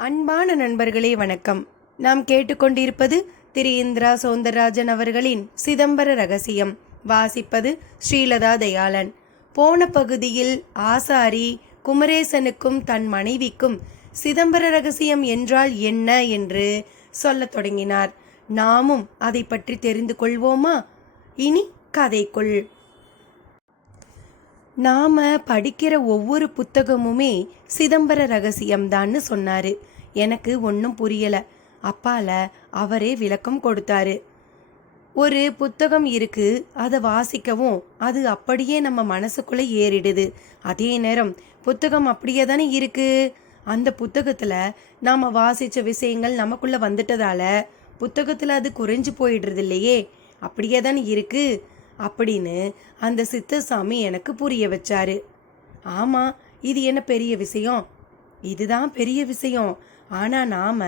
அன்பான நண்பர்களே வணக்கம். நாம் கேட்டுக்கொண்டிருப்பது திரு இந்திரா சௌந்தரராஜன் அவர்களின் சிதம்பர ரகசியம். வாசிப்பது ஸ்ரீலதா தயாளன். போன பகுதியில் ஆசாரி குமரேசனுக்கும் தன் மனைவிக்கும் சிதம்பர ரகசியம் என்றால் என்ன என்று சொல்லத் தொடங்கினார். நாமும் அதை பற்றி தெரிந்து கொள்வோமா? இனி கதைக்குள். நாம படிக்கிற ஒவ்வொரு புத்தகமுமே சிதம்பர ரகசியம்தான்னு சொன்னாரு. எனக்கு ஒன்றும் புரியல. அப்பால அவரே விளக்கம் கொடுத்தாரு. ஒரு புத்தகம் இருக்கு, அதை வாசிக்கவும் அது அப்படியே நம்ம மனசுக்குள்ள ஏறிடுது. அதே நேரம் புத்தகம் அப்படியே தானே இருக்கு. அந்த புத்தகத்துல நாம வாசிச்ச விஷயங்கள் நமக்குள்ள வந்துட்டதால புத்தகத்துல அது குறைஞ்சு போயிடுறது இல்லையே, அப்படியே தானே இருக்கு அப்படின்னு அந்த சித்தசாமி எனக்கு புரிய வச்சாரு. ஆமா, இது என்ன பெரிய விஷயம்? இதுதான் பெரிய விஷயம். ஆனா நாம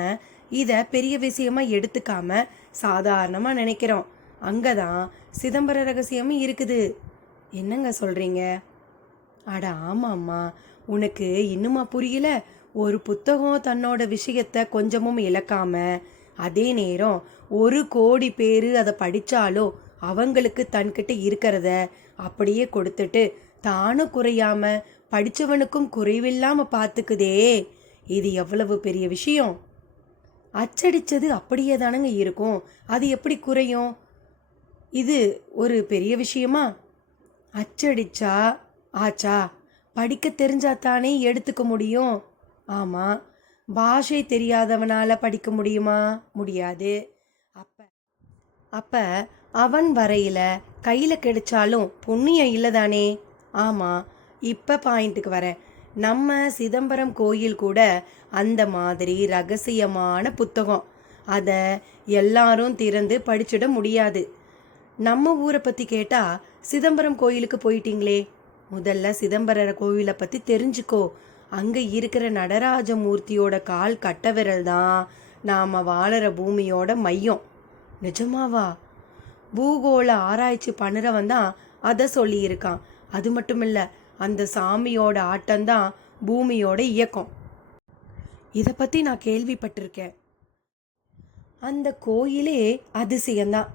இத பெரிய விஷயமா எடுத்துக்காம சாதாரணமா நினைக்கிறோம். அங்கதான் சிதம்பர ரகசியமும் இருக்குது. என்னங்க சொல்றீங்க? அட ஆமாம்மா, உனக்கு இன்னுமா புரியல? ஒரு புத்தகம் தன்னோட விஷயத்த கொஞ்சமும் இழக்காம, அதே நேரம் 1,00,00,000 பேரு அதை படிச்சாலோ அவங்களுக்கு தன்கிட்ட இருக்கிறத அப்படியே கொடுத்துட்டு தானும் குறையாம படிச்சவனுக்கும் குறைவில்லாம பார்த்துக்குதே. இது எவ்வளவு பெரிய விஷயம்! அச்சடிச்சது அப்படியே தானங்க இருக்கும், அது எப்படி குறையும்? இது ஒரு பெரிய விஷயமா? அச்சடிச்சா ஆச்சா, படிக்க தெரிஞ்சாத்தானே எடுத்துக்க முடியும். ஆமா, பாஷை தெரியாதவனால படிக்க முடியுமா? முடியாது. அப்ப அப்ப அவன் வரையில கையில கிடைச்சாலும் புண்ணியம் இல்லதானே? ஆமா, இப்ப பாயிண்ட்டுக்கு வரேன். நம்ம சிதம்பரம் கோயில் கூட அந்த மாதிரி ரகசியமான புத்தகம். அத எல்லாரும் திறந்து படிச்சிட முடியாது. நம்ம ஊரை பத்தி கேட்டா சிதம்பரம் கோயிலுக்கு போயிட்டீங்களே, முதல்ல சிதம்பர கோவிலை பத்தி தெரிஞ்சுக்கோ. அங்க இருக்கிற நடராஜ மூர்த்தியோட கால் கட்ட விரல் தான் நாம வாழற பூமியோட மையம். நிஜமாவா? பூகோள ஆராய்ச்சி பண்ணுறவன் தான் அதை சொல்லியிருக்கான். அது மட்டும் இல்லை, அந்த சாமியோட ஆட்டம்தான் பூமியோட இயக்கம். இதை பற்றி நான் கேள்விப்பட்டிருக்கேன். அந்த கோயிலே அதிசயம்தான்.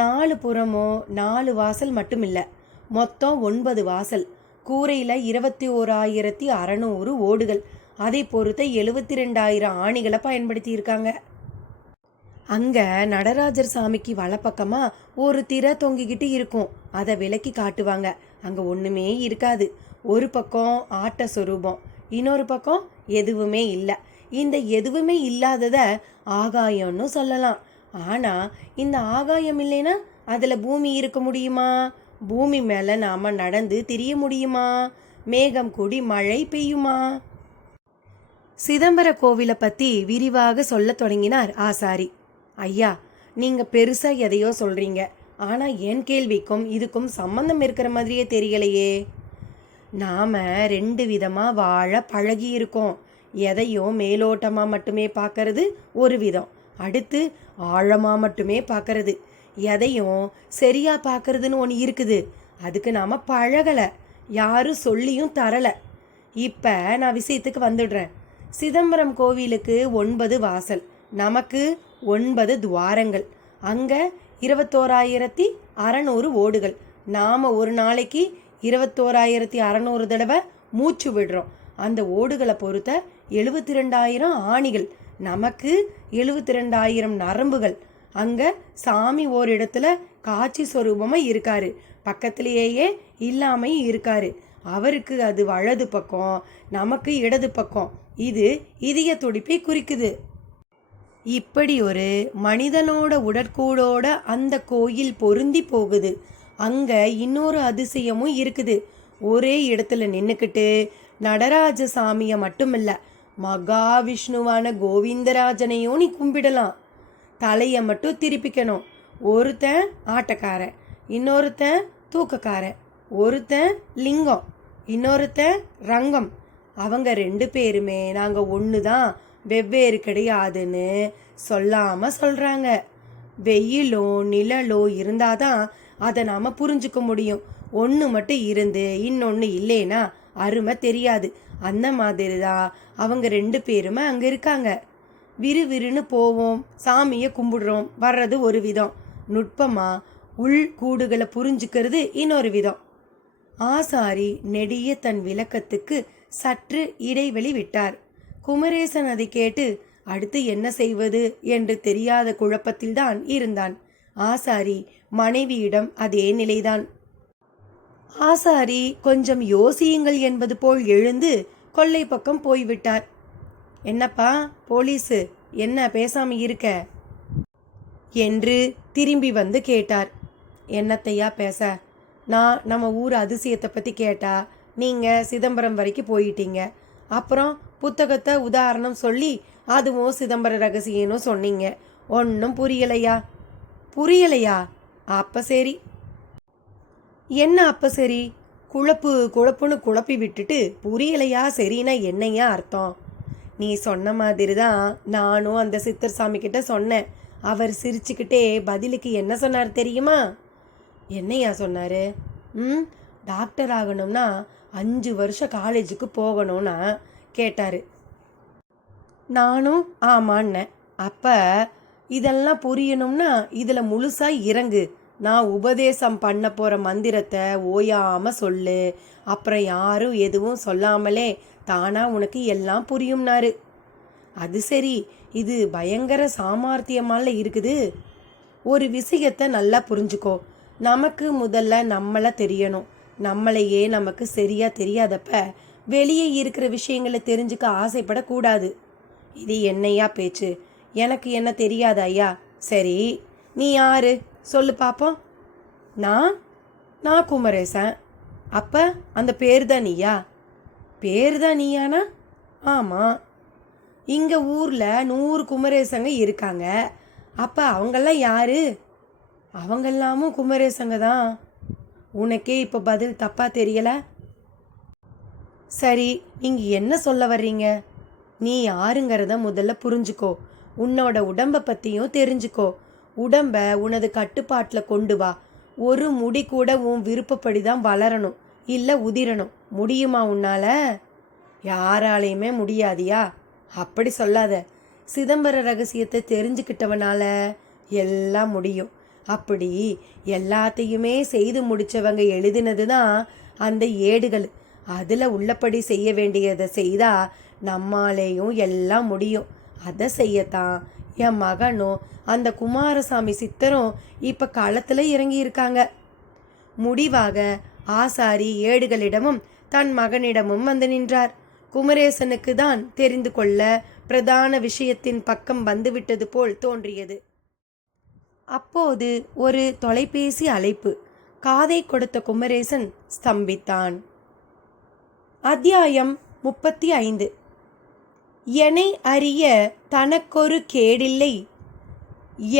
4 புறமும் 4 வாசல் மட்டும் இல்லை, மொத்தம் 9 வாசல். கூரையில் 21,600 ஓடுகள். அதை பொறுத்த 72,000 ஆணிகளை பயன்படுத்தியிருக்காங்க. அங்க நடராஜர் சாமிக்கு வலப்பக்கமா ஒரு திரை தொங்கிக்கிட்டு இருக்கும். அதை விலக்கி காட்டுவாங்க. அங்க ஒண்ணுமே இருக்காது. ஒரு பக்கம் ஆட்ட சொரூபம், இன்னொரு பக்கம் எதுவுமே இல்லை. இந்த எதுவுமே இல்லாதத ஆகாயம்னு சொல்லலாம். ஆனா இந்த ஆகாயம் இல்லைன்னா அதுல பூமி இருக்க முடியுமா? பூமி மேல நாம நடந்து திரிய முடியுமா? மேகம் கூடி மழை பெய்யுமா? சிதம்பர கோவிலை பத்தி விரிவாக சொல்ல தொடங்கினார் ஆசாரி. ஐயா, நீங்க பெருசா எதையோ சொல்றீங்க. ஆனா என் கேள்விக்கும் இதுக்கும் சம்பந்தம் இருக்கிற மாதிரியே தெரியலையே. நாம 2 விதமா வாழ பழகி இருக்கோம். எதையும் மேலோட்டமா மட்டுமே பார்க்கறது ஒரு விதம், அடுத்து ஆழமா மட்டுமே பார்க்கறது. எதையும் சரியா பார்க்கறதுன்னு ஒன்று இருக்குது. அதுக்கு நாம பழகல, யாரும் சொல்லியும் தரல. இப்ப நான் விஷயத்துக்கு வந்துடுறேன். சிதம்பரம் கோவிலுக்கு 9 வாசல், நமக்கு 9 துவாரங்கள். அங்க 21,600 ஓடுகள். நாம ஒரு நாளைக்கு 21,600 தடவை மூச்சு விடுறோம். அந்த ஓடுகளை பொறுத்த 72,000 ஆணிகள், நமக்கு 72,000 நரம்புகள். அங்க சாமி ஓரிடத்துல காட்சி சொரூபமா இருக்காரு, பக்கத்திலேயே இல்லாமையும் இருக்காரு. அவருக்கு அது வலது பக்கம், நமக்கு இடது பக்கம். இது இதய துடிப்பை குறிக்குது. இப்படி ஒரு மனிதனோட உடற்கூடோட அந்த கோயில் பொருந்தி போகுது. அங்க இன்னொரு அதிசயமும் இருக்குது. ஒரே இடத்துல நின்னுக்கிட்டு நடராஜ சாமிய மட்டுமில்ல, மகாவிஷ்ணுவான கோவிந்தராஜனையும் நீ கும்பிடலாம். தலைய மட்டும் திருப்பிக்கணும். ஒருத்தன் ஆட்டக்காரன், இன்னொருத்தன் தூக்கக்காரன், ஒருத்தன் லிங்கம், இன்னொருத்தன் ரங்கம். அவங்க 2 பேருமே நாங்க ஒண்ணுதான், வெவ்வேறு கிடையாதுன்னு சொல்லாம சொல்றாங்க. வெயிலோ நிழலோ இருந்தாதான் அதை நாம புரிஞ்சுக்க முடியும். ஒன்று மட்டும் இருந்து இன்னொன்று இல்லைன்னா அருமை தெரியாது. அந்த மாதிரி தான் அவங்க 2 பேருமே அங்கே இருக்காங்க. விறுவிறுன்னு போவோம், சாமியை கும்பிடுறோம் வர்றது ஒரு விதம், நுட்பமாக உள் கூடுகளை புரிஞ்சுக்கிறது இன்னொரு விதம். ஆசாரி நெடிய தன் விளக்கத்துக்கு சற்று இடைவெளி விட்டார். குமரேசன் அதை கேட்டு அடுத்து என்ன செய்வது என்று தெரியாத குழப்பத்தில்தான் இருந்தான். ஆசாரி மனைவியிடம் அதே நிலைதான். ஆசாரி கொஞ்சம் யோசியுங்கள் என்பது போல் எழுந்து கொல்லை பக்கம் போய்விட்டார். என்னப்பா போலீஸு, என்ன பேசாம இருக்க என்று திரும்பி வந்து கேட்டார். என்னத்தையா பேச, நான் நம்ம ஊர் அதிசயத்தை பற்றி கேட்டா நீங்கள் சிதம்பரம் வரைக்கும் போயிட்டீங்க. அப்புறம் புத்தகத்தை உதாரணம் சொல்லி அதுவும் சிதம்பர ரகசியம்னு சொன்னீங்க. ஒன்றும் புரியலையா? புரியலையா? அப்போ சரி. என்ன அப்போ சரி? குழப்புன்னு குழப்பி விட்டுட்டு புரியலையா சரின்னா என்னையா அர்த்தம்? நீ சொன்ன மாதிரி தான் நானும் அந்த சித்தர் சாமி கிட்ட சொன்னேன். அவர் சிரிச்சுக்கிட்டே பதிலுக்கு என்ன சொன்னார் தெரியுமா? என்னையா சொன்னார்? டாக்டர் ஆகணும்னா 5 வருஷம் காலேஜுக்கு போகணும்னா கேட்டார். நானும் ஆமான்னேன். அப்போ இதெல்லாம் புரியணும்னா இதில் முழுசாக இறங்கு, நான் உபதேசம் பண்ண போகிற மந்திரத்தை ஓயாமல் சொல்லு, அப்புறம் யாரும் எதுவும் சொல்லாமலே தானா உனக்கு எல்லாம் புரியும்னாரு. அது சரி, இது பயங்கர சாமர்த்தியமால இருக்குது. ஒரு விஷயத்தை நல்லா புரிஞ்சுக்கோ. நமக்கு முதல்ல நம்மளை தெரியணும். நம்மளையே நமக்கு சரியா தெரியாதப்ப வெளியே இருக்கிற விஷயங்களை தெரிஞ்சுக்க ஆசைப்படக்கூடாது. இது என்னையா பேச்சு? எனக்கு என்ன தெரியாது ஐயா. சரி, நீ யாரு சொல்லு பாப்போம். நான் குமரேசன். அப்போ அந்த பேர் தான் நீயா? பேர் தான் நீயானா? ஆமாம். இங்கே ஊரில் 100 குமரேசங்க இருக்காங்க. அப்போ அவங்கெல்லாம் யாரு? அவங்கெல்லாமும் குமரேசங்க தான். உனக்கே இப்போ பதில் தப்பாக தெரியலை? சரி, நீங்கள் என்ன சொல்ல வர்றீங்க? நீ யாருங்கிறத முதல்ல புரிஞ்சுக்கோ. உன்னோட உடம்பை பற்றியும் தெரிஞ்சுக்கோ. உடம்பை உனது கட்டுப்பாட்டில் கொண்டு வா. ஒரு முடி கூட உன் விருப்பப்படி தான் வளரணும், இல்லை உதிரணும். முடியுமா உன்னால? யாராலையுமே முடியாதியா? அப்படி சொல்லாத. சிதம்பர ரகசியத்தை தெரிஞ்சுக்கிட்டவனால எல்லாம் முடியும். அப்படி எல்லாத்தையுமே செய்து முடித்தவங்க எழுதினது தான் அந்த ஏடுகள். அதில் உள்ளபடி செய்ய வேண்டியதை செய்தால் நம்மாலேயும் எல்லாம் முடியும். அதை செய்யத்தான் என் மகனும் அந்த குமாரசாமி சித்தரும் இப்போ களத்தில் இறங்கி இருக்காங்க. முடிவாக ஆசாரி ஏடுகளிடமும் தன் மகனிடமும் வந்து நின்றார். குமரேசனுக்கு தான் தெரிந்து கொள்ள பிரதான விஷயத்தின் பக்கம் வந்துவிட்டது போல் தோன்றியது. அப்போது ஒரு தொலைபேசி அழைப்பு. காதை கொடுத்த குமரேசன் ஸ்தம்பித்தான். அத்தியாயம் 35. எனை அறிய தனக்கொரு கேடில்லை,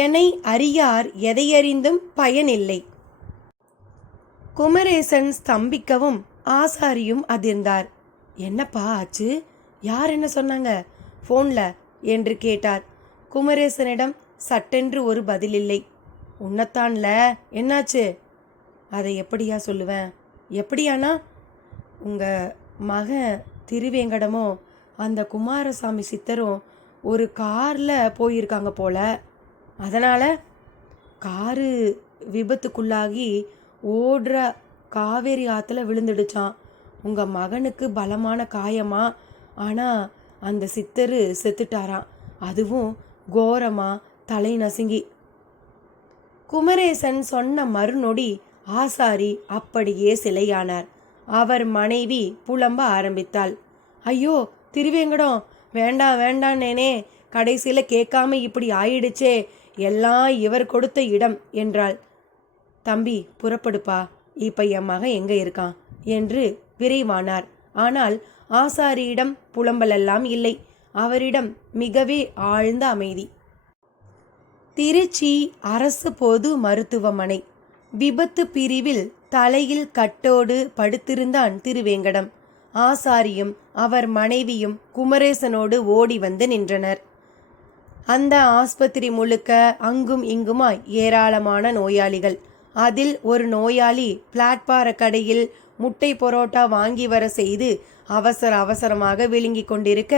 எனை அறியார் எதையறிந்தும் பயனில்லை. குமரேசன் ஸ்தம்பிக்கவும் ஆசாரியும் அதிர்ந்தார். என்னப்பா ஆச்சு? யார் என்ன சொன்னாங்க ஃபோனில் என்று கேட்டார். குமரேசனிடம் சட்டென்று ஒரு பதிலில்லை. உன்னத்தான்ல, என்னாச்சு? அதை எப்படியா சொல்லுவேன்? எப்படியானா, உங்கள் மகன் திருவேங்கடமும் அந்த குமாரசாமி சித்தரும் ஒரு காரில் போயிருக்காங்க போல. அதனால் காரு விபத்துக்குள்ளாகி ஓடுற காவேரி ஆற்றுல விழுந்துடுச்சான். உங்கள் மகனுக்கு பலமான காயமா, ஆனால் அந்த சித்தர் செத்துட்டாராம். அதுவும் கோரமாக தலை நசுங்கி. குமரேசன் சொன்ன மறுநொடி ஆசாரி அப்படியே சிலையானார். அவர் மனைவி புலம்ப ஆரம்பித்தாள். ஐயோ திருவேங்கடம், வேண்டாம் வேண்டான்னேனே, கடைசியில் கேட்காம இப்படி ஆயிடுச்சே, எல்லாம் இவர் கொடுத்த இடம் என்றாள். தம்பி புறப்படுப்பா, இப்போ என் மகன் எங்கே இருக்கான் என்று விரைவானார். ஆனால் ஆசாரியிடம் புலம்பலெல்லாம் இல்லை. அவரிடம் மிகவே ஆழ்ந்த அமைதி. திருச்சி அரசு பொது மருத்துவமனை. விபத்து பிரிவில் தலையில் கட்டோடு படுத்திருந்தான் திருவேங்கடம். ஆசாரியும் அவர் மனைவியும் குமரேசனோடு ஓடி வந்து நின்றனர். அந்த ஆஸ்பத்திரி முழுக்க அங்கும் இங்குமாய் ஏராளமான நோயாளிகள். அதில் ஒரு நோயாளி பிளாட்பார கடையில் முட்டை பரோட்டா வாங்கி வர செய்து அவசரமாக விழுங்கி கொண்டிருக்க,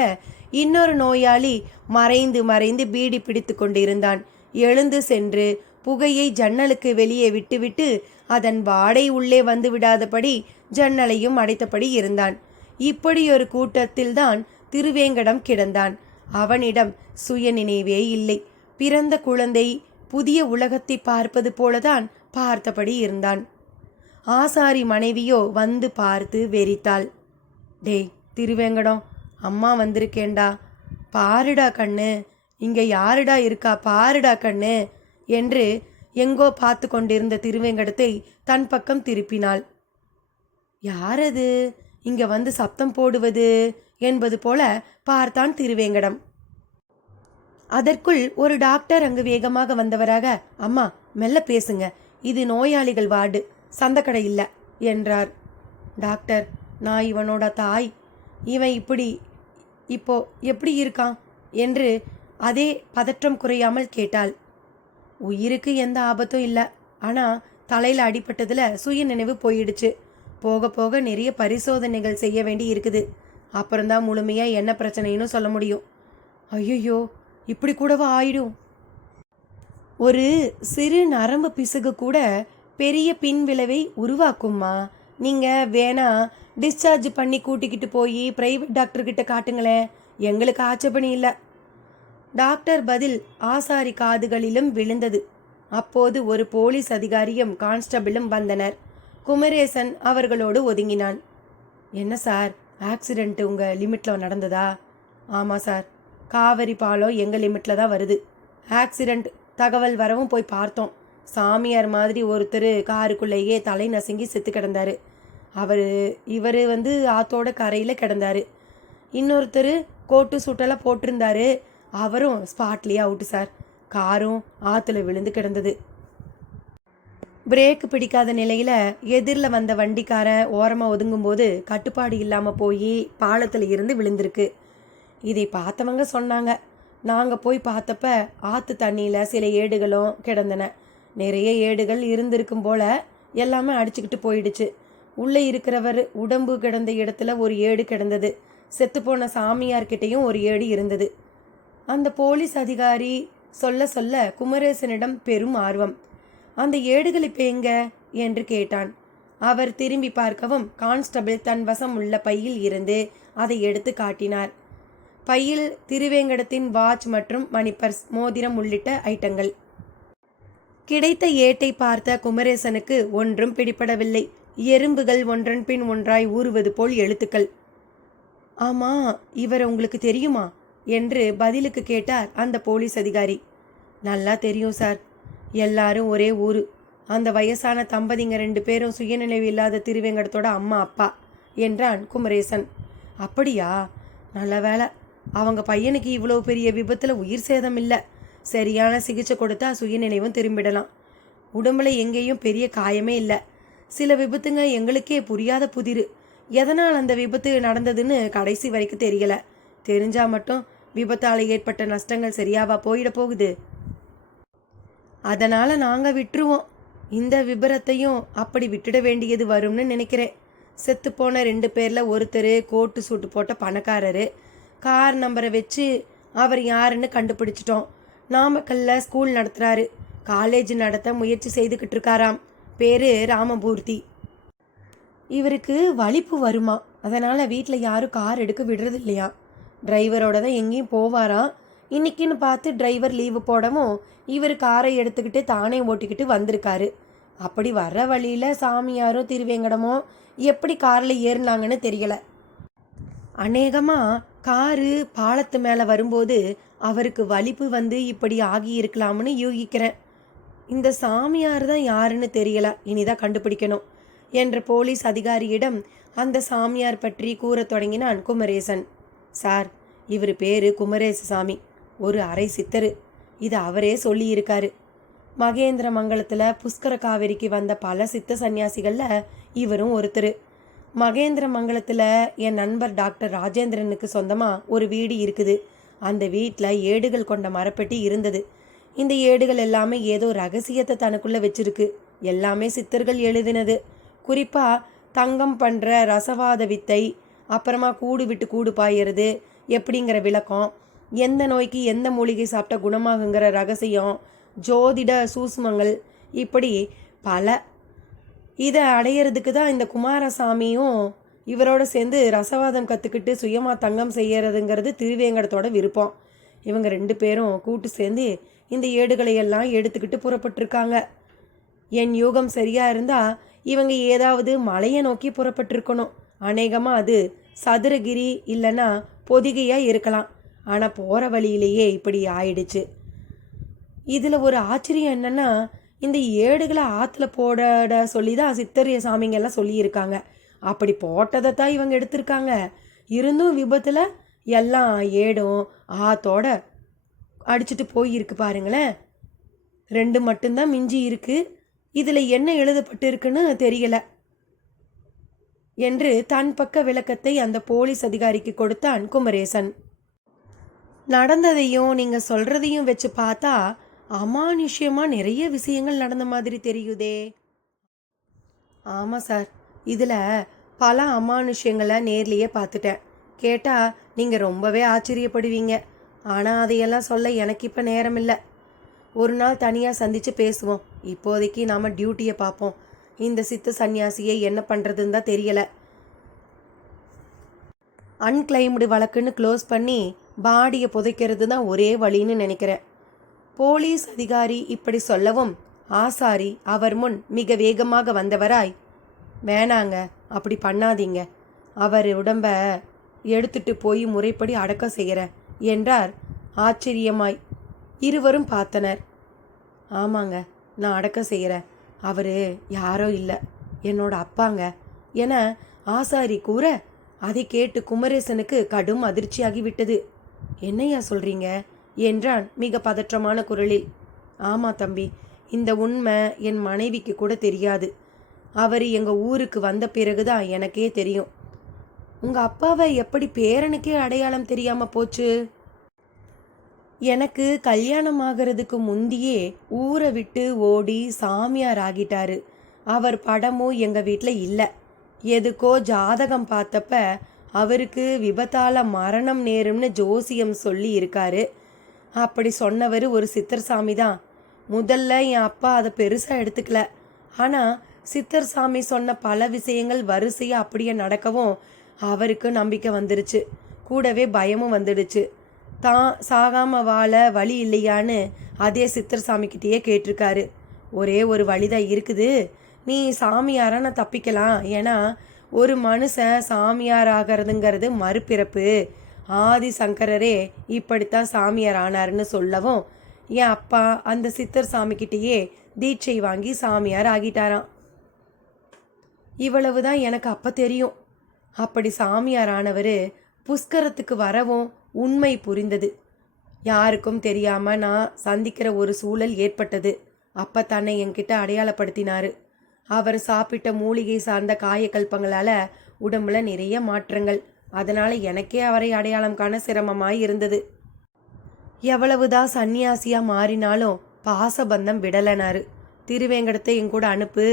இன்னொரு நோயாளி மறைந்து மறைந்து பீடி பிடித்து கொண்டிருந்தான். எழுந்து சென்று புகையை ஜன்னலுக்கு வெளியே விட்டுவிட்டு அதன் வாடை உள்ளே வந்து விடாதபடி ஜன்னலையும் அடைத்தபடி இருந்தான். இப்படியொரு கூட்டத்தில்தான் திருவேங்கடம் கிடந்தான். அவனிடம் சுயநினைவே இல்லை. பிறந்த குழந்தை புதிய உலகத்தை பார்ப்பது போலதான் பார்த்தபடி இருந்தான். ஆசாரி மனைவியோ வந்து பார்த்து வெறித்தாள். டேய் திருவேங்கடம், அம்மா வந்திருக்கேண்டா, பாருடா கண்ணு, இங்க யாருடா இருக்கா பாருடா கண்ணு என்று எங்கோ பார்த்து கொண்டிருந்த திருவேங்கடத்தை தன் பக்கம் திருப்பினாள். யாரது இங்க வந்து சப்தம் போடுவது என்பது போல பார்த்தான் திருவேங்கடம். அதற்குள் ஒரு டாக்டர் அங்கு வேகமாக வந்தவராக, அம்மா மெல்ல பேசுங்க, இது நோயாளிகள் வார்டு, சந்தக்கடை இல்லை என்றார். டாக்டர், நான் இவனோட தாய், இவன் இப்போ எப்படி இருக்கான் என்று அதே பதற்றம் குறையாமல் கேட்டாள். உயிருக்கு எந்த ஆபத்தும் இல்லை, ஆனால் தலையில் அடிபட்டதில் சுய நினைவு போயிடுச்சு. போக போக நிறைய பரிசோதனைகள் செய்ய வேண்டி இருக்குது. அப்புறம்தான் முழுமையாக என்ன பிரச்சனைன்னு சொல்ல முடியும். ஐயோ, இப்படி கூடவா ஆயிடும்? ஒரு சிறு நரம்பு பிசுகு கூட பெரிய பின்விளைவை உருவாக்கும்மா. நீங்கள் வேணா டிஸ்சார்ஜ் பண்ணி கூட்டிக்கிட்டு போய் பிரைவேட் டாக்டர்கிட்ட காட்டுங்களேன், எங்களுக்கு ஆட்சேபணி இல்லை. டாக்டர் பதில் ஆசாரி காதுகளிலும் விழுந்தது. அப்போது ஒரு போலீஸ் அதிகாரியும் கான்ஸ்டபிளும் வந்தனர். குமரேசன் அவர்களோடு ஒதுங்கினான். என்ன சார், ஆக்சிடென்ட் உங்கள் லிமிட்டில் நடந்ததா? ஆமாம் சார், காவிரி பாலம் எங்கள் லிமிட்டில் தான் வருது. ஆக்சிடெண்ட் தகவல் வரவும் போய் பார்த்தோம். சாமியார் மாதிரி ஒருத்தர் காருக்குள்ளேயே தலை நசுங்கி செத்து கிடந்தார். இவர் ஆத்தோட கரையில் கிடந்தார். இன்னொருத்தர் கோட்டு சூட்டெல்லாம் போட்டிருந்தாரு, அவரும் ஸ்பாட்லேயே அவுட்டு சார். காரும் ஆற்றுல விழுந்து கிடந்தது. பிரேக் பிடிக்காத நிலையில் எதிரில் வந்த வண்டிக்காரன் ஓரமாக ஒதுங்கும்போது கட்டுப்பாடு இல்லாமல் போய் பாலத்தில் இருந்து விழுந்திருக்கு. இதை பார்த்தவங்க சொன்னாங்க. நாங்கள் போய் பார்த்தப்ப ஆற்று தண்ணியில் சில ஏடுகளும் கிடந்தன. நிறைய ஏடுகள் இருந்திருக்கும் போல் எல்லாமே அடிச்சுக்கிட்டு போயிடுச்சு. உள்ளே இருக்கிறவர் உடம்பு கிடந்த இடத்துல ஒரு ஏடு கிடந்தது. செத்துப்போன சாமியார்கிட்டையும் ஒரு ஏடு இருந்தது. அந்த போலீஸ் அதிகாரி சொல்ல சொல்ல குமரேசனிடம் பெரும் ஆர்வம். அந்த ஏடுகள் இப்போ எங்க என்று கேட்டான். அவர் திரும்பி பார்க்கவும் கான்ஸ்டபிள் தன் வசம் உள்ள பையில் இருந்து அதை எடுத்து காட்டினார். பையில் திருவேங்கடத்தின் வாட்ச் மற்றும் மணிப்பர்ஸ், மோதிரம் உள்ளிட்ட ஐட்டங்கள். கிடைத்த ஏட்டை பார்த்த குமரேசனுக்கு ஒன்றும் பிடிபடவில்லை. எறும்புகள் ஒன்றன் பின் ஒன்றாய் ஊறுவது போல் எழுத்துக்கள். ஆமா, இவர் உங்களுக்கு தெரியுமா என்று பதிலுக்கு கேட்டார் அந்த போலீஸ் அதிகாரி. நல்லா தெரியும் சார், எல்லாரும் ஒரே ஊரு. அந்த வயசான தம்பதிங்க 2 பேரும் சுயநினைவு இல்லாத திருவேங்கடத்தோட அம்மா அப்பா என்றான் குமரேசன். அப்படியா, நல்ல வேலை, அவங்க பையனுக்கு இவ்வளோ பெரிய விபத்தில் உயிர் சேதம் இல்லை. சரியான சிகிச்சை கொடுத்தா சுயநினைவும் திரும்பிடலாம். உடம்புல எங்கேயும் பெரிய காயமே இல்லை. சில விபத்துங்க எங்களுக்கே புரியாத புதிரு. எதனால் அந்த விபத்து நடந்ததுன்னு கடைசி வரைக்கும் தெரியல. தெரிஞ்சா மட்டும் விபத்தால் ஏற்பட்ட நஷ்டங்கள் சரியாவா போயிட போகுது? அதனால் நாங்கள் விட்டுருவோம். இந்த விபரத்தையும் அப்படி விட்டுட வேண்டியது வரும்னு நினைக்கிறேன். செத்துப்போன 2 பேரில் ஒருத்தர் கோட்டு சூட்டு போட்ட பணக்காரரு. கார் நம்பரை வச்சு அவர் யாருன்னு கண்டுபிடிச்சிட்டோம். நாமக்கல்ல ஸ்கூல் நடத்துகிறாரு. காலேஜ் நடத்த முயற்சி செய்துக்கிட்டு இருக்காராம். பேர் ராமமூர்த்தி. இவருக்கு வலிப்பு வருமா, அதனால் வீட்டில் யாரும் கார் எடுக்க விடுறது இல்லையா. டிரைவரோட தான் எங்கேயும் போவாராம். இன்னைக்குன்னு பார்த்து டிரைவர் லீவு போடவும் இவர் காரை எடுத்துக்கிட்டு தானே ஓட்டிக்கிட்டு வந்திருக்காரு. அப்படி வர்ற வழியில் சாமியாரும் திருவேங்கடமோ எப்படி காரில் ஏறினாங்கன்னு தெரியல. அநேகமாக காரு பாலத்து மேலே வரும்போது அவருக்கு வலிப்பு வந்து இப்படி ஆகி இருக்கலாம்னு யூகிக்கிறேன். இந்த சாமியார் தான் யாருன்னு தெரியல, இனிதான் கண்டுபிடிக்கணும் என்ற போலீஸ் அதிகாரியிடம் அந்த சாமியார் பற்றி கூறத் தொடங்கினான் குமரேசன். சார், இவர் பேர் குமரேசசாமி, ஒரு அரை சித்தரு. இது அவரே சொல்லியிருக்காரு. மகேந்திர மங்கலத்தில் புஷ்கர காவேரிக்கு வந்த பல சித்த சன்னியாசிகளில் இவரும் ஒருத்தர். மகேந்திர மங்கலத்தில் என் நண்பர் டாக்டர் ராஜேந்திரனுக்கு சொந்தமாக ஒரு வீடு இருக்குது. அந்த வீட்டில் ஏடுகள் கொண்ட மரப்பெட்டி இருந்தது. இந்த ஏடுகள் எல்லாமே ஏதோ ரகசியத்தை தனக்குள்ளே வச்சிருக்கு. எல்லாமே சித்தர்கள் எழுதினது. குறிப்பாக தங்கம் பண்ணுற ரசவாத வித்தை, அப்புறமா கூடு விட்டு கூடு பாயறது எப்படிங்கிற விளக்கம், எந்த நோய்க்கு எந்த மூலிகை சாப்பிட்டா குணமாகுங்கிற ரகசியம், ஜோதிட சூஸ்மங்கள், இப்படி பல. இதை அடையிறதுக்கு தான் இந்த குமாரசாமியும் இவரோட சேர்ந்து ரசவாதம் கற்றுக்கிட்டு சுயமாக தங்கம் செய்யறதுங்கிறது திருவேங்கடத்தோட விருப்பம். இவங்க 2 பேரும் கூட்டு சேர்ந்து இந்த ஏடுகளை எல்லாம் எடுத்துக்கிட்டு புறப்பட்டிருக்காங்க. என் யூகம் சரியா இருந்தா இவங்க ஏதாவது மலையை நோக்கி புறப்பட்டிருக்கணும். அநேகமாக அது சதுரகிரி இல்லைன்னா பொதிகையா இருக்கலாம். ஆனால் போகிற வழியிலேயே இப்படி ஆயிடுச்சு. இதில் ஒரு ஆச்சரியம் என்னன்னா, இந்த ஏடுகளை ஆற்றுல போட சொல்லி தான் சித்தரிய சாமிங்கெல்லாம் சொல்லியிருக்காங்க. அப்படி போட்டதை தான் இவங்க எடுத்திருக்காங்க. இருந்தும் விபத்தில் எல்லாம் ஏடும் ஆத்தோட அடிச்சுட்டு போயிருக்கு பாருங்களேன். 2 மட்டும்தான் மிஞ்சி இருக்கு. இதில் என்ன எழுதப்பட்டு இருக்குன்னு தெரியல என்று தன் பக்க விளக்கத்தை அந்த போலீஸ் அதிகாரிக்கு கொடுத்தான் குமரேசன். நடந்ததையும் நீங்கள் சொல்கிறதையும் வச்சு பார்த்தா அமானுஷ்யமாக நிறைய விஷயங்கள் நடந்த மாதிரி தெரியுதே. ஆமாம் சார், இதில் பல அமானுஷ்யங்களை நேர்லேயே பார்த்துட்டேன். கேட்டால் நீங்கள் ரொம்பவே ஆச்சரியப்படுவீங்க. ஆனால் அதையெல்லாம் சொல்ல எனக்கு இப்போ நேரம் இல்லை. ஒரு நாள் தனியாக சந்தித்து பேசுவோம். இப்போதைக்கு நாம் டியூட்டியை பார்ப்போம். இந்த சித்த சன்னியாசியை என்ன பண்ணுறதுன்னு தான் தெரியலை. அன்கிளைம்டு வழக்குன்னு க்ளோஸ் பண்ணி பாடியை புதைக்கிறது தான் ஒரே வழின்னு நினைக்கிறேன். போலீஸ் அதிகாரி இப்படி சொல்லவும் ஆசாரி அவர் முன் மிக வேகமாக வந்தவராய், வேணாங்க, அப்படி பண்ணாதீங்க, அவர் உடம்ப எடுத்துட்டு போய் முறைப்படி அடக்கம் செய்கிறேன் என்றார் ஆச்சரியமாய். இருவரும் பார்த்தனர். ஆமாங்க, நான் அடக்கம் செய்கிறேன். அவர் யாரோ இல்லை, என்னோட அப்பாங்க என ஆசாரி கூற, அதை கேட்டு குமரேசனுக்கு கடும் அதிர்ச்சியாகிவிட்டது. என்னையா சொல்கிறீங்க என்றான் மிக பதற்றமான குரலில். ஆமாம் தம்பி, இந்த உண்மை என் மனைவிக்கு கூட தெரியாது. அவர் எங்கள் ஊருக்கு வந்த பிறகுதான் எனக்கே தெரியும். உங்கள் அப்பாவை எப்படி பேரனுக்கே அடையாளம் தெரியாமல் போச்சு? எனக்கு கல்யாணம் ஆகிறதுக்கு முந்தியே ஊரை விட்டு ஓடி சாமியார் ஆகிட்டாரு. அவர் படமும் எங்கள் வீட்டில் இல்லை. எதுக்கோ ஜாதகம் பார்த்தப்ப அவருக்கு விபத்தால் மரணம் நேரும்னு ஜோசியம் சொல்லி இருக்காரு. அப்படி சொன்னவர் ஒரு சித்தர் சாமி தான். முதல்ல என் அப்பா அதை பெருசாக எடுத்துக்கல. ஆனால் சித்தர் சாமி சொன்ன பல விஷயங்கள் வரிசையாக அப்படியே நடக்கவும் அவருக்கு நம்பிக்கை வந்துடுச்சு. கூடவே பயமும் வந்துடுச்சு. தான் சாகாமல் வாழ வழி இல்லையான்னு அதே சித்தர் சாமிக்கிட்டேயே கேட்டிருக்காரு. ஒரே ஒரு வழிதான் இருக்குது, நீ சாமியாராக நான் தப்பிக்கலாம். ஏன்னா ஒரு மனுஷன் சாமியார் ஆகிறதுங்கிறது மறுபிறப்பு. ஆதி சங்கரரே இப்படித்தான் சாமியார் ஆனார்னு சொல்லவும் என் அப்பா அந்த சித்தர் சாமிக்கிட்டேயே தீட்சை வாங்கி சாமியார் ஆகிட்டாராம். இவ்வளவுதான் எனக்கு அப்போ தெரியும். அப்படி சாமியார் ஆனவர் புஷ்கரத்துக்கு வரவும் உண்மை புரிந்தது. யாருக்கும் தெரியாமல் நான் சந்திக்கிற ஒரு சூழல் ஏற்பட்டது. அப்போ தன்னை என்கிட்ட அடையாளப்படுத்தினார். அவர் சாப்பிட்ட மூலிகை சார்ந்த காயக்கல்பங்களால் உடம்புல நிறைய மாற்றங்கள். அதனால் எனக்கே அவரை அடையாளம் காண சிரமமாய் இருந்தது. எவ்வளவுதான் சன்னியாசியாக மாறினாலும் பாசபந்தம் விடலைனாரு. திருவேங்கடத்தை என் கூட அனுப்பு,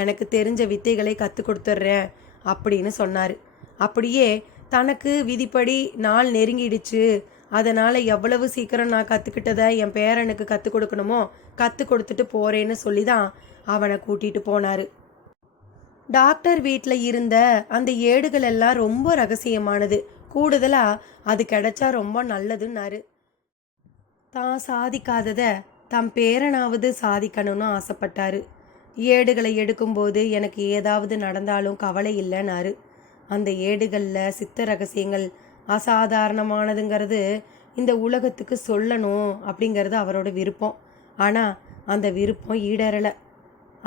எனக்கு தெரிஞ்ச வித்தைகளை கற்றுக் கொடுத்துட்றேன் அப்படின்னு சொன்னார். அப்படியே தனக்கு விதிப்படி நாள் நெருங்கிடுச்சு, அதனால் எவ்வளவு சீக்கிரம் நான் கற்றுக்கிட்டதை என் பேரனுக்கு கற்றுக் கொடுக்கணுமோ கற்றுக் கொடுத்துட்டு போகிறேன்னு சொல்லி தான் அவனை கூட்டிகிட்டு போனார். டாக்டர் வீட்டில் இருந்த அந்த ஏடுகள் எல்லாம் ரொம்ப ரகசியமானது. கூடுதலாக அது கிடைச்சா ரொம்ப நல்லதுன்னாரு. தான் சாதிக்காததை தம் பேரனாவது சாதிக்கணும்னு ஆசைப்பட்டாரு. ஏடுகளை எடுக்கும்போது எனக்கு ஏதாவது நடந்தாலும் கவலை இல்லைன்னாரு. அந்த ஏடுகளில் சித்த ரகசியங்கள் அசாதாரணமானதுங்கிறது இந்த உலகத்துக்கு சொல்லணும் அப்படிங்கிறது அவரோட விருப்பம். ஆனால் அந்த விருப்பம் ஈடேறலை.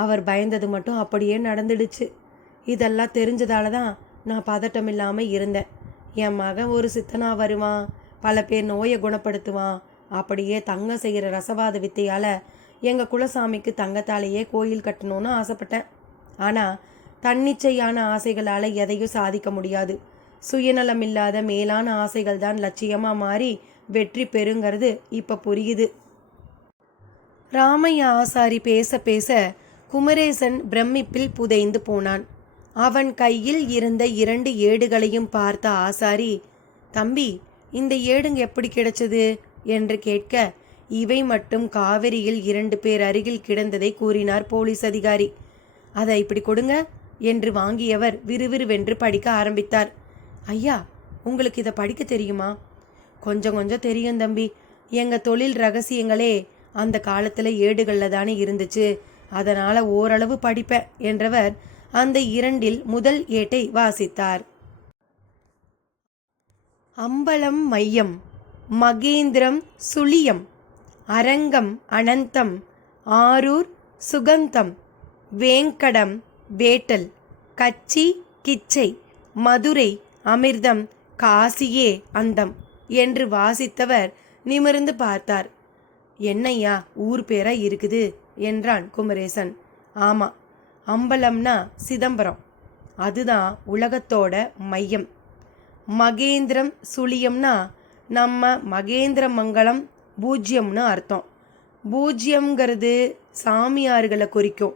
அவர் பயந்தது மட்டும் அப்படியே நடந்துடுச்சு. இதெல்லாம் தெரிஞ்சதால தான் நான் பதட்டம் இல்லாமல் இருந்தேன். என் மகன் ஒரு சித்தனா வருவான், பல பேர் நோயை குணப்படுத்துவான், அப்படியே தங்கம் செய்கிற ரசவாத வித்தையால் எங்கள் குலசாமிக்கு தங்கத்தாலேயே கோயில் கட்டணும்னு ஆசைப்பட்டேன். ஆனால் தன்னிச்சையான ஆசைகளால் எதையும் சாதிக்க முடியாது. சுயநலம் இல்லாத மேலான ஆசைகள் தான் லட்சியமாக மாறி வெற்றி பெறுங்கிறது இப்போ புரியுது. ராமையா ஆசாரி பேச பேச குமரேசன் பிரமிப்பில் புதைந்து போனான். அவன் கையில் இருந்த 2 ஏடுகளையும் பார்த்த ஆசாரி, தம்பி, இந்த ஏடுங்க எப்படி கிடைச்சது என்று கேட்க, இவை மட்டும் காவிரியில் 2 பேர் அருகில் கிடந்ததை கூறினார் போலீஸ் அதிகாரி. அதை இப்படி கொடுங்க என்று வாங்கியவர் விறுவிறுவென்று படிக்க ஆரம்பித்தார். ஐயா, உங்களுக்கு இதை படிக்க தெரியுமா? கொஞ்சம் கொஞ்சம் தெரியும் தம்பி. எங்கள் தொழில் ரகசியங்களே அந்த காலத்தில் ஏடுகளில் தானே இருந்துச்சு, அதனால் ஓரளவு படிப்பேன் என்றவர் அந்த 2ல் முதல் ஏட்டை வாசித்தார். அம்பலம் மையம், மகேந்திரம் சுழியம், அரங்கம் அனந்தம், ஆரூர் சுகந்தம், வேங்கடம் வேட்டல், கச்சி கிச்சை, மதுரை அமிர்தம், காசியே அந்தம் என்று வாசித்தவர் நிமிர்ந்து பார்த்தார். என்னையா ஊர் பேரா இருக்குது என்றான் குமரேசன். ஆமா, அம்பலம்னா சிதம்பரம், அதுதான் உலகத்தோட மையம். மகேந்திரம் சுழியம்னா நம்ம மகேந்திரமங்கலம் பூஜ்யம்னு அர்த்தம். பூஜ்யம்ங்கிறது சாமியார்களை குறிக்கும்,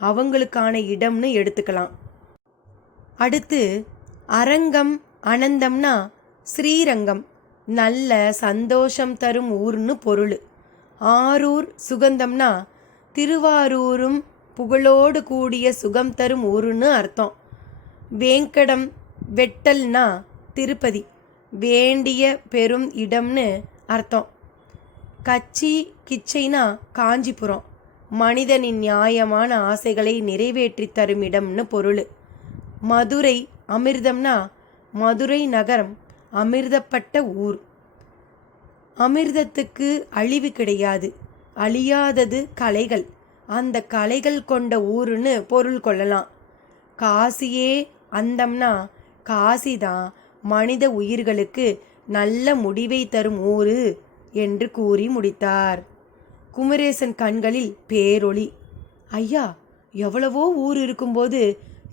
அவங்களுக்கான இடம்னு எடுத்துக்கலாம். அடுத்து அரங்கம் அனந்தம்னா ஸ்ரீரங்கம், நல்ல சந்தோஷம் தரும் ஊர்னு பொருள். ஆரூர் சுகந்தம்னா திருவாரூரும் புகழோடு கூடிய சுகம் தரும் ஊருன்னு அர்த்தம். வேங்கடம் வெட்டல்னா திருப்பதி, வேண்டிய பெரும் இடம்னு அர்த்தம். கச்சி கிச்சைனா காஞ்சிபுரம், மனிதனின் நியாயமான ஆசைகளை நிறைவேற்றி தரும் இடம்னு பொருள். மதுரை அமிர்தம்னா மதுரை நகரம் அமிர்தப்பட்ட ஊர். அமிர்தத்துக்கு அழிவு கிடையாது, அழியாதது கலைகள், அந்த கலைகள் கொண்ட ஊருன்னு பொருள் கொள்ளலாம். காசியே அந்தம்னா காசிதான் மனித உயிர்களுக்கு நல்ல முடிவை தரும் ஊரு என்று கூறி முடித்தார். குமரேசன் கண்களில் பேரொளி. ஐயா, எவ்வளவோ ஊர் இருக்கும்போது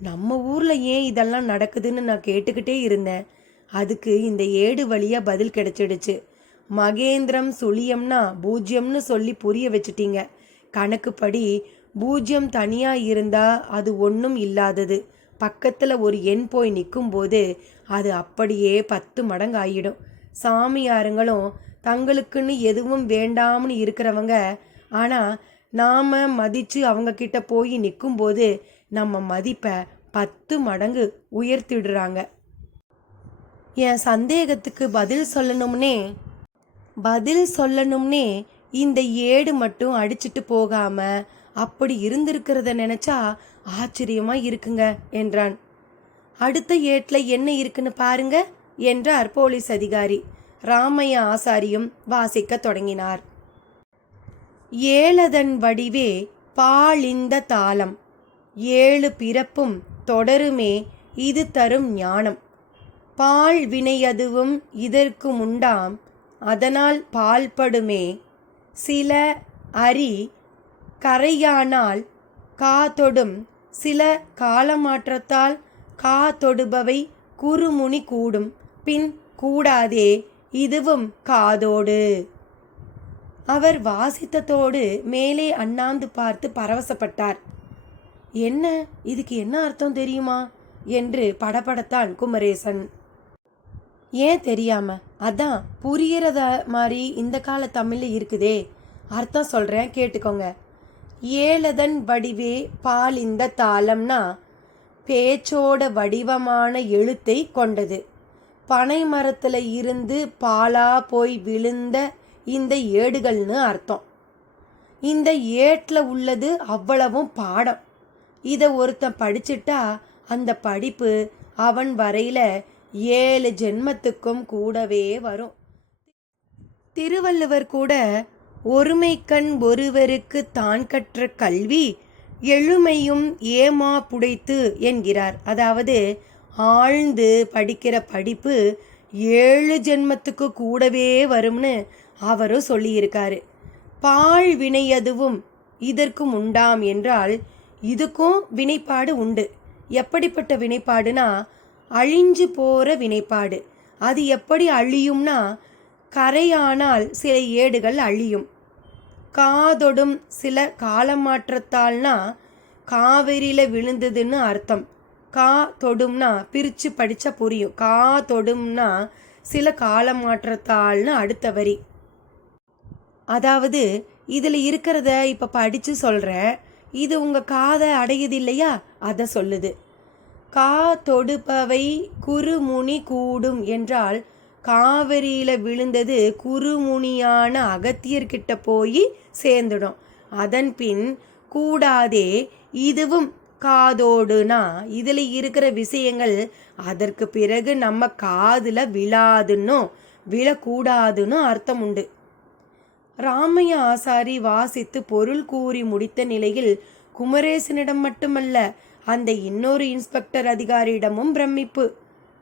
நம்ம ஊரில் ஏன் இதெல்லாம் நடக்குதுன்னு நான் கேட்டுக்கிட்டே இருந்தேன். அதுக்கு இந்த ஏடு வழியாக பதில் கிடைச்சிடுச்சு. மகேந்திரம் சுழியம்னா பூஜ்யம்னு சொல்லி புரிய வச்சுட்டீங்க. கணக்குப்படி பூஜ்யம் தனியாக இருந்தால் அது ஒன்றும் இல்லாதது, பக்கத்தில் ஒரு எண் போய் நிற்கும்போது அது அப்படியே 10 மடங்கு ஆகிடும். சாமியாருங்களும் தங்களுக்குன்னு எதுவும் வேண்டாம்னு இருக்கிறவங்க, ஆனால் நாம் மதித்து அவங்கக்கிட்ட போய் நிற்கும்போது நம்ம மதிப்பை 10 மடங்கு உயர்த்திடுறாங்க. என் சந்தேகத்துக்கு பதில் சொல்லணும்னே இந்த ஏடு மட்டும் அடிச்சிட்டு போகாம அப்படி இருந்திருக்கிறத நினைச்சா ஆச்சரியமா இருக்குங்க என்றான். அடுத்த ஏட்ல என்ன இருக்குன்னு பாருங்க என்றார் போலீஸ் அதிகாரி. ராமையா ஆசாரியும் வாசிக்க தொடங்கினார். ஏழதன் வடிவே பாலிந்த தாளம், 7 பிறப்பும் தொடருமே இது தரும் ஞானம். பால் வினையதுவும் இதற்கு உண்டாம், அதனால் பால்படுமே சில அரி கரையானால் காதொடும், சில காலமாற்றத்தால் காதொடுபவை குறுமுனி கூடும், பின் கூடாதே இதுவும் காதோடு. அவர் வாசித்ததோடு மேலே அண்ணாந்து பார்த்து பரவசப்பட்டார். என்ன, இதுக்கு என்ன அர்த்தம் தெரியுமா என்று படபடத்தான் குமரேசன். ஏன் தெரியாம? அதான் புரியறத மாதிரி இந்த கால தமிழ்ல இருக்குதே. அர்த்தம் சொல்றேன், கேட்டுக்கோங்க. ஏழதன் வடிவே பால் இந்த தாளம்னா பேச்சோட வடிவமான எழுத்தை கொண்டது. பனை மரத்துல இருந்து பாலா போய் விழுந்த இந்த ஏடுகள்னு அர்த்தம். இந்த ஏட்ல உள்ளது அவ்வளவும் பாடம். இதை ஒருத்தன் படிச்சுட்டா அந்த படிப்பு அவன் வரையில 7 ஜென்மத்துக்கும் கூடவே வரும். திருவள்ளுவர் கூட ஒருமைக்கண் ஒருவருக்கு தான் கற்ற கல்வி எழுமையும் ஏமா புடைத்து என்கிறார். அதாவது ஆழ்ந்து படிக்கிற படிப்பு 7 ஜென்மத்துக்கு கூடவே வரும்னு அவரும் சொல்லியிருக்காரு. பால் வினையதுவும் இதற்கும் உண்டாம் என்றால் இதுக்கும் வினைப்பாடு உண்டு. எப்படிப்பட்ட வினைப்பாடுனா அழிஞ்சு போகிற வினைப்பாடு. அது எப்படி அழியும்னா கரையானால் சில ஏடுகள் அழியும். காதொடும் சில காலமாற்றத்தால்னா காவிரியில் விழுந்ததுன்னு அர்த்தம். கா தொடும்னா பிரித்து படித்தா புரியும். கா தொடும்னா சில கால மாற்றத்தால்னு அடுத்த வரி. அதாவது இதில் இருக்கிறத இப்போ படித்து சொல்கிறேன். இது உங்கள் காதை அடையுது இல்லையா, அதை சொல்லுது. கா தொடுப்பவை குறுமுனி கூடும் என்றால் காவிரியில் விழுந்தது குறுமுனியான அகத்தியர்கிட்ட போய் சேர்ந்துடும். அதன் பின் கூடாதே இதுவும் காதோடுனா இதில் இருக்கிற விஷயங்கள் அதற்கு பிறகு நம்ம காதில் விழாதுன்னும் விழக்கூடாதுன்னு அர்த்தம் உண்டு. ராமைய ஆசாரி வாசித்து பொருள் கூறி முடித்த நிலையில் குமரேசனிடம் மட்டுமல்ல, அந்த இன்னொரு இன்ஸ்பெக்டர் அதிகாரியிடமும் பிரமிப்பு.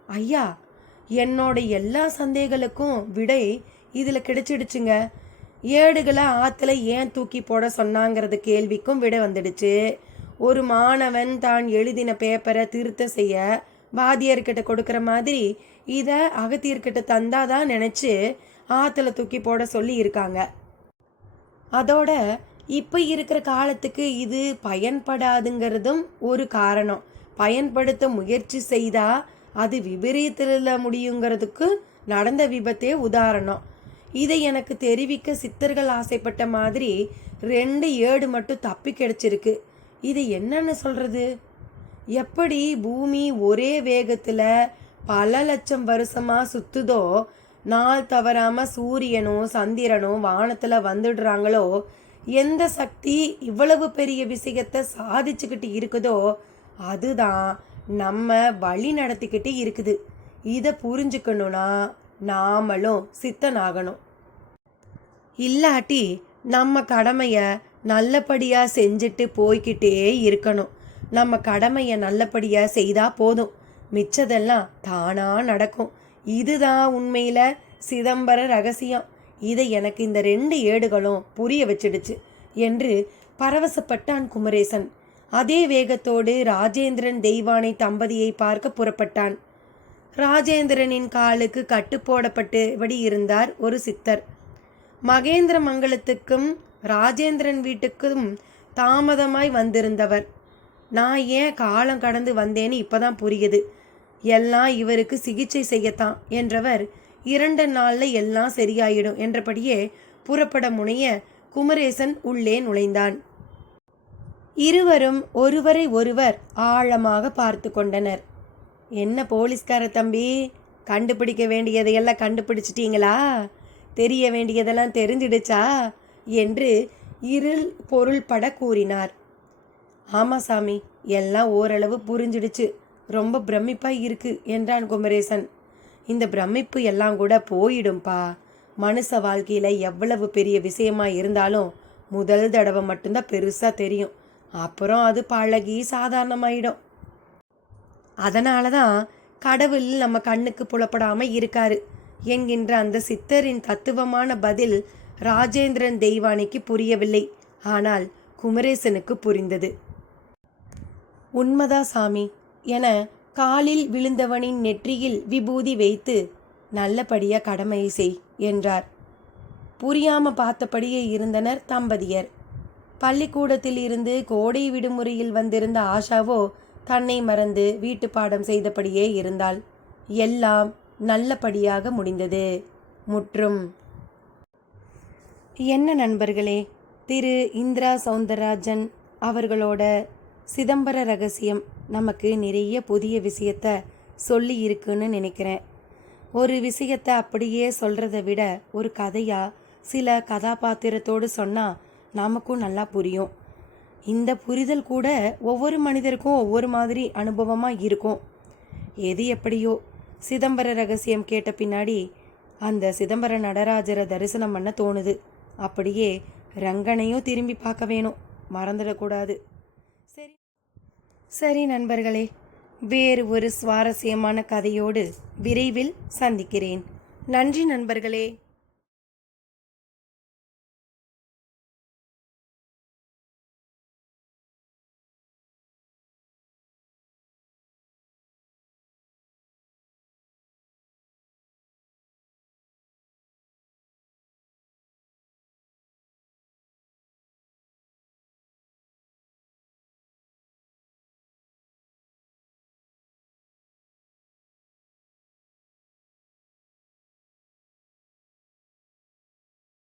ஐயா, என்னோட எல்லா சந்தேகங்களுக்கும் விடை இதில் கிடைச்சிடுச்சுங்க. ஏடுகளை ஆற்றுல ஏன் தூக்கி போட சொன்னாங்கிறது கேள்விக்கும் விடை வந்துடுச்சு. ஒரு மாணவன் தான் எழுதின பேப்பரை திருத்த செய்ய வாத்தியார்கிட்ட கொடுக்குற மாதிரி இதை அகத்தியர்கிட்ட தந்தாதான் நினச்சி ஆற்றுல தூக்கி போட சொல்லி இருக்காங்க. அதோட இப்போ இருக்கிற காலத்துக்கு இது பயன்படாதுங்கிறதும் ஒரு காரணம். பயன்படுத்த முயற்சி செய்தா அது விபரீதத்தில் முடியுங்கிறதுக்கு நடந்த விபத்தே உதாரணம். இதை எனக்கு தெரிவிக்க சித்தர்கள் ஆசைப்பட்ட மாதிரி 2 ஏடு மட்டும் தப்பி கிடைச்சிருக்கு. இது என்னன்னு சொல்றது? எப்படி பூமி ஒரே வேகத்தில் பல லட்சம் வருஷமா சுத்துதோ, நாள் தவறாம சூரியனும் சந்திரனும் வானத்துல வந்துடுறாங்களோ, எந்த சக்தி இவ்வளவு பெரிய விஷயத்தை சாதிச்சுக்கிட்டு இருக்குதோ அதுதான் நம்ம வழி நடத்திக்கிட்டு இருக்குது. இதை புரிஞ்சுக்கணும்னா நாமளும் சித்தனாகணும். இல்லாட்டி நம்ம கடமையை நல்லபடியாக செஞ்சுட்டு போய்கிட்டே இருக்கணும். நம்ம கடமையை நல்லபடியாக செய்தால் போதும், மிச்சதெல்லாம் தானாக நடக்கும். இதுதான் உண்மையில் சிதம்பர ரகசியம். இதை எனக்கு இந்த 2 ஏடுகளும் புரிய வச்சிடுச்சு என்று பரவசப்பட்டான் குமரேசன். அதே வேகத்தோடு ராஜேந்திரன் தெய்வானை தம்பதியை பார்க்க புறப்பட்டான். ராஜேந்திரனின் காலுக்கு கட்டு போடப்பட்டபடி இருந்தார் ஒரு சித்தர். மகேந்திர மங்கலத்துக்கும் ராஜேந்திரன் வீட்டுக்கும் தாமதமாய் வந்திருந்தவர். நான் ஏன் காலம் கடந்து வந்தேன்னு இப்போதான் புரியுது. எல்லாம் இவருக்கு சிகிச்சை செய்யத்தான் என்றவர் 2 நாளில் எல்லாம் சரியாயிடும் என்றபடியே புறப்பட முனைய குமரேசன் உள்ளே நுழைந்தான். இருவரும் ஒருவரை ஒருவர் ஆழமாக பார்த்து கொண்டனர். என்ன போலீஸ்கார தம்பி, கண்டுபிடிக்க வேண்டியதையெல்லாம் கண்டுபிடிச்சிட்டீங்களா? தெரிய வேண்டியதெல்லாம் தெரிஞ்சிடுச்சா என்று இருள் பொருள் பட கூறினார். ஆமா சாமி, எல்லாம் ஓரளவு புரிஞ்சிடுச்சு. ரொம்ப பிரமிப்பாக இருக்கு என்றான் குமரேசன். இந்த பிரமிப்பு எல்லாம் கூட போயிடும்பா. மனுஷ வாழ்க்கையில் எவ்வளவு பெரிய விஷயமா இருந்தாலும் முதல் தடவை மட்டும்தான் பெருசாக தெரியும். அப்புறம் அது பழகி சாதாரணமாயிடும். அதனால தான் கடவுள் நம்ம கண்ணுக்கு புலப்படாமல் இருக்காரு என்கின்ற அந்த சித்தரின் தத்துவமான பதில் ராஜேந்திரன் தெய்வானைக்கு புரியவில்லை. ஆனால் குமரேசனுக்கு புரிந்தது. உண்மைதா சாமி என காலில் விழுந்தவனின் நெற்றியில் விபூதி வைத்து நல்லபடியா கடமையை செய் என்றார். புரியாம பார்த்தபடியே இருந்தனர் தம்பதியர். பள்ளிக்கூடத்தில் இருந்து கோடை விடுமுறையில் வந்திருந்த ஆஷாவோ தன்னை மறந்து வீட்டு பாடம் செய்தபடியே இருந்தாள். எல்லாம் நல்லபடியாக முடிந்தது. முற்றும். என்ன நண்பர்களே, திரு இந்திரா சௌந்தரராஜன் அவர்களோட சிதம்பர ரகசியம் நமக்கு நிறைய புதிய விஷயத்த சொல்லி இருக்குன்னு நினைக்கிறேன். ஒரு விஷயத்தை அப்படியே சொல்கிறத விட ஒரு கதையாக சில கதாபாத்திரத்தோடு சொன்னால் நமக்கும் நல்லா புரியும். இந்த புரிதல் கூட ஒவ்வொரு மனிதருக்கும் ஒவ்வொரு மாதிரி அனுபவமாக இருக்கும். எது எப்படியோ சிதம்பர ரகசியம் கேட்ட பின்னாடி அந்த சிதம்பர நடராஜரை தரிசனம் பண்ண தோணுது. அப்படியே ரங்கனையும் திரும்பி பார்க்க வேணும், மறந்துடக்கூடாது. சரி நண்பர்களே, வேறு ஒரு சுவாரஸ்யமான கதையோடு விரைவில் சந்திக்கிறேன். நன்றி நண்பர்களே.